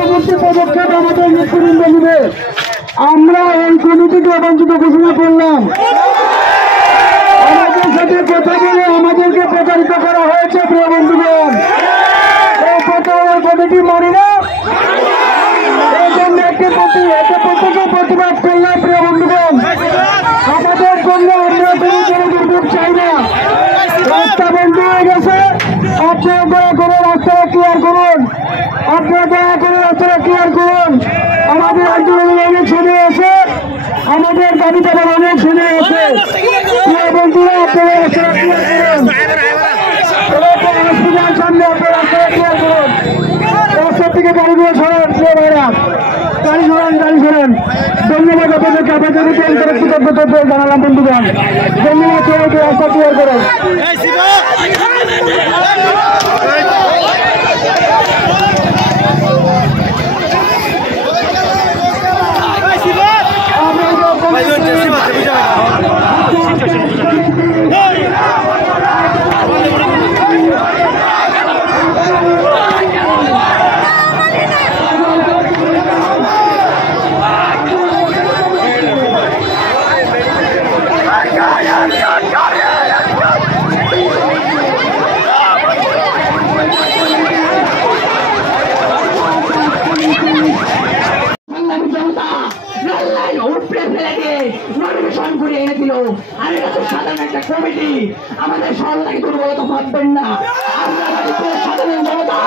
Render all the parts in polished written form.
পরবর্তী পদক্ষেপ আমাদের নেতৃবৃন্দ নেবে। আমরা এই কমিটিকে বঞ্চিত ঘোষণা করলাম। আমাদের সাথে কথা বলে আমাদেরকে প্রতারিত করা হয়েছে। প্রিয় বন্ধুগণ, এই প্রতারণা কমিটি মানি না, এই জন্য প্রত্যেকে প্রতিবাদ করলাম। প্রিয় বন্ধুগণ, আমাদের জন্য আমরা কোনো দুর্ভোগ চাই না। রাস্তা বন্ধ হয়ে গেছে, আপনারা দয়া করে রাস্তাটা ক্লিয়ার করুন। আপনারা দয়া করে রাস্তাটা ক্লিয়ার করুন। আমাদের আন্দোলন অনেক শুনে আছে, আমাদের দাবি দাবার অনেক শুনে আছে। প্রিয় বন্ধুরা, আপনারা রাস্তাটা ক্লিয়ার করুন। হসপিটাল সামনে আপনারা রাস্তাটা ক্লিয়ার করুন। রাস্তার থেকে গাড়িগুলো সরান। প্রিয় ভাইরা, গাড়ি সরান, গাড়ি সরান। ধন্যবাদ আপনাদেরকে। আপনাদের কৃতজ্ঞতা জানালাম বন্ধুগণ। ধন্যবাদ সবাইকে। রাস্তা ক্লিয়ার করুন। সাধারণ একটা কমিটি, আমাদের সরকারকে দুর্বলতা ভাববেন না। আমরা সাধারণ জনতা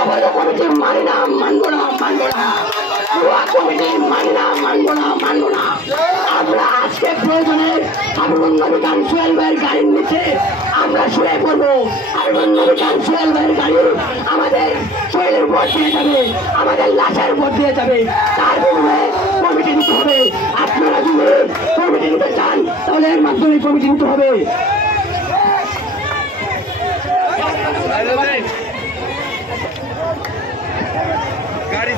অবৈধ কমিটি মানি না, মানবো না, মানবো না। কমিটি মানি না, মানবো না, মানবো না। আমরা আজকে প্রয়োজনে হাবিবুর নবী খান সোহেল ভাইয়ের গাড়ির নিচে আমরা শুয়ে পড়বো। হাবিবুর নবী খান সোহেল ভাইয়ের গাড়ি আমাদের শরীরের ভোট দিয়ে যাবে, আমাদের লাশের ভোট দিয়ে যাবে। তার বিনিময়ে কমিটি নিতে হবে। আপনারা যদি কমিটি নিতে চান তাহলে এর মাধ্যমে কমিটি নিতে হবে। গাড়ি